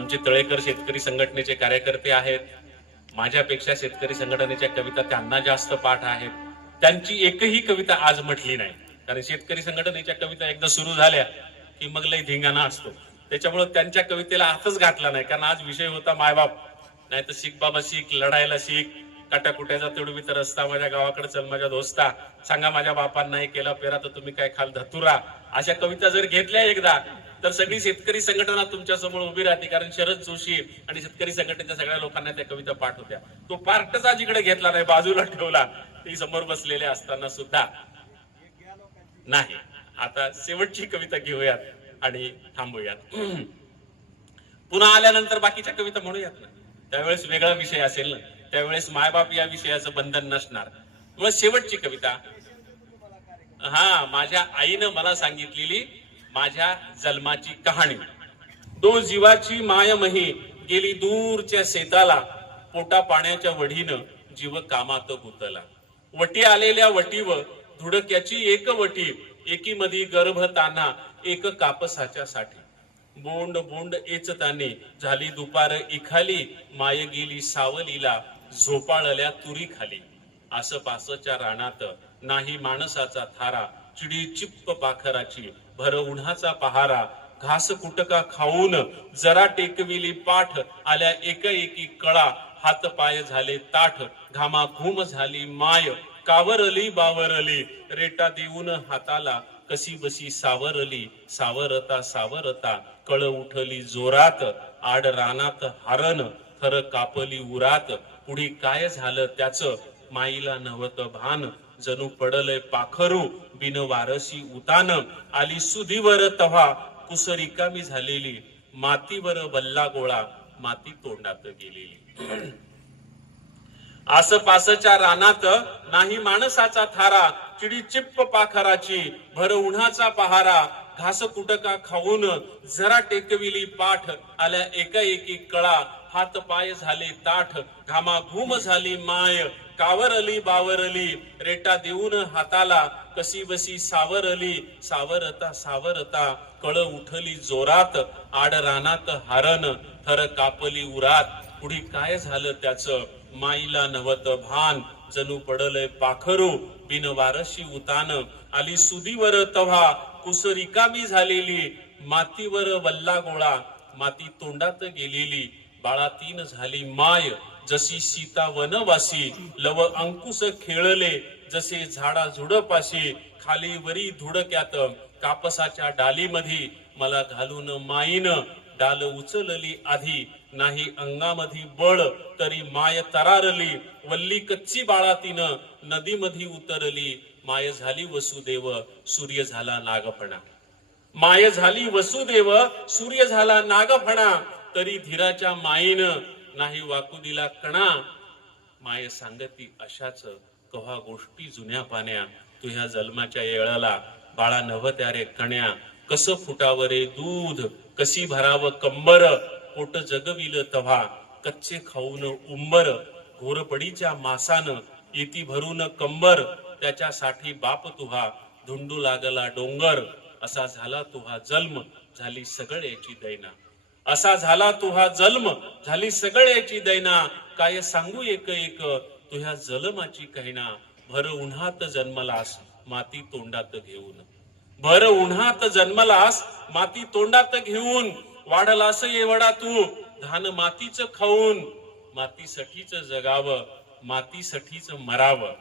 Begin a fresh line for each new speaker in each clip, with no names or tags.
आमचे तळेकर शेतकरी संघटनेचे कार्यकर्ते आहेत. माझ्यापेक्षा शेतकरी संघटनेच्या कविता त्यांना जास्त पाठ आहेत. त्यांची एकही कविता आज म्हटली नाही. कारण शेतकरी संघटनेच्या कविता एकदा सुरू झाल्या की मग लय धिंगाणा असतो. त्याच्यामुळे त्यांच्या कवितेला हातच घातला नाही. कारण आज विषय होता मायबाप. नाही तर शिक बाबा शिक लढायला शिक. काट्याकुट्याचा तेवढी तर रस्ता माझ्या गावाकडे चल माझ्या दोस्ता. सांगा माझ्या बापांना केला पेरा तर तुम्ही काय खाल धतुरा. अशा कविता जर घेतल्या एकदा तर सगळी शेतकरी संघटना तुमच्यासमोर उभी राहते कारण शरद जोशी आणि शेतकरी संघटनेच्या सगळ्या लोकांना त्या कविता पाठ होत्या. तो पार्टचा जिकडे घेतला नाही बाजूला ठेवला ती समोर बसलेले असताना सुद्धा नाही. आता शेवटची कविता घेऊयात आणि थांबूयात. पुन्हा आल्यानंतर बाकीच्या कविता म्हणूयात ना. त्यावेळेस वेगळा विषय असेल ना. त्यावेळेस मायबाप या विषयाचं बंधन नसणार. मग शेवटची कविता. हा माझ्या आईनं मला सांगितलेली माझ्या जन्माची कहाणी. दो जीवाची मायमही गेली दूरच्या शेताला पोटा पाण्याच्या वढीनं जीव कामात गुतला. वटी आलेल्या वटीव धुडक्याची एक वटी एकीमधी गर्भ ताना एक कापसाच्या साठी. बोंड बोंड एचताने झाली दुपार इखाली माय गेली सावलीला झोपाळल्या तुरी खाली आसपासच्या रानात नाही माणसाचा थारा चिडी चिप्प पाखराची भर उन्हाचा पहारा घास कुटका खाऊन जरा टेकविली पाठ आल्या एकाएकी कळा हात पाय झाले ताठ घामा घुम झाली माय कावरली बावरली रेटा देऊन हाताला कशी बसी सावरली सावरता सावरता कळ उठली जोरात आड रानात हारण थर कापली उरात पुढे काय झालं त्याच माईला नव्हतं भान जणू पडलय पाखरू बिन वारसी उतान. आली सुधीवर तव्हा कुसरिकामी झालेली. मातीवर बल्ला गोळा माती तोंडात गेलेली. आसपासच्या रानात नाही माणसाचा थारा चिडी चिप्प पाखराची भर उन्हाचा पहारा. घास कुटका खाऊन जरा टेकविली पाठ आल्या एकाएकी कळा. हात पाय झाले ताठ घामाघूम झाली माय कावरली बावरली रेटा देऊन हाताला कसी बसी सावरली सावरता सावरता कळ उठली जोरात आड रानात हारण थर कापली उरात. पुढे काय झालं त्याच? माईला नवत भान. जणू पडलय पाखरू बिन वारशी उतान. आली सुदीवर तव्हा कुस रिकामी झालेली मातीवर वल्ला गोळा. माती तोंडात गेलेली बाळा तीन झाली माय जशी सीता वनवासी लव अंकुश खेळले जसे झाडा झुडपाशी खाली वरी धुडक्यात कापसाच्या डालीमध्ये मला घालून माईन डाल उचलली आधी नाही अंगामधी बळ तरी माय तरारली वल्ली कच्ची बाळा तिनं नदीमधी उतरली माय झाली वसुदेव सूर्य झाला नागफणा. माय झाली वसुदेव सूर्य झाला नागफणा तरी धीराच्या मायेनं नाही वाकू दिला कणा. माय सांगती अशाच कव्हा गोष्टी जुन्या पाण्या. तुझ्या जन्माच्या येळाला बाळा नव्हत्या रे कण्या. कस फुटावरे दूध? कशी भरावं कंबर? पोट जगविल तव्हा. कच्चे खाऊन उंबर. घोरपडीच्या मासानं येती भरून कंबर. त्याच्यासाठी बाप तुहा. धुंडू लागला डोंगर. असा झाला तुहा जन्म. झाली सगळ्याची दैना. असा झाला तुहा जन्म. झाली सगळ्याची दैना. काय सांगू एक एक तुह्या जलमाची कैना भर उन्हात जन्मलास माती तोंडात घेऊन. भर उन्हात जन्मलास माती तोंडात घेऊन. वाढलास एवढा तू धान मातीच खाऊन. मातीसाठीच जगावं मातीसाठीच मरावं.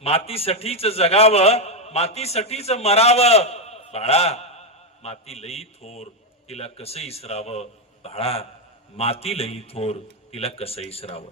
मातीसाठीच जगावं मातीसाठीच मरावं. बाळा माती लई थोर. तिला कसं इसरावं? बाळा मातीलही थोर तिला कसं इसरावं?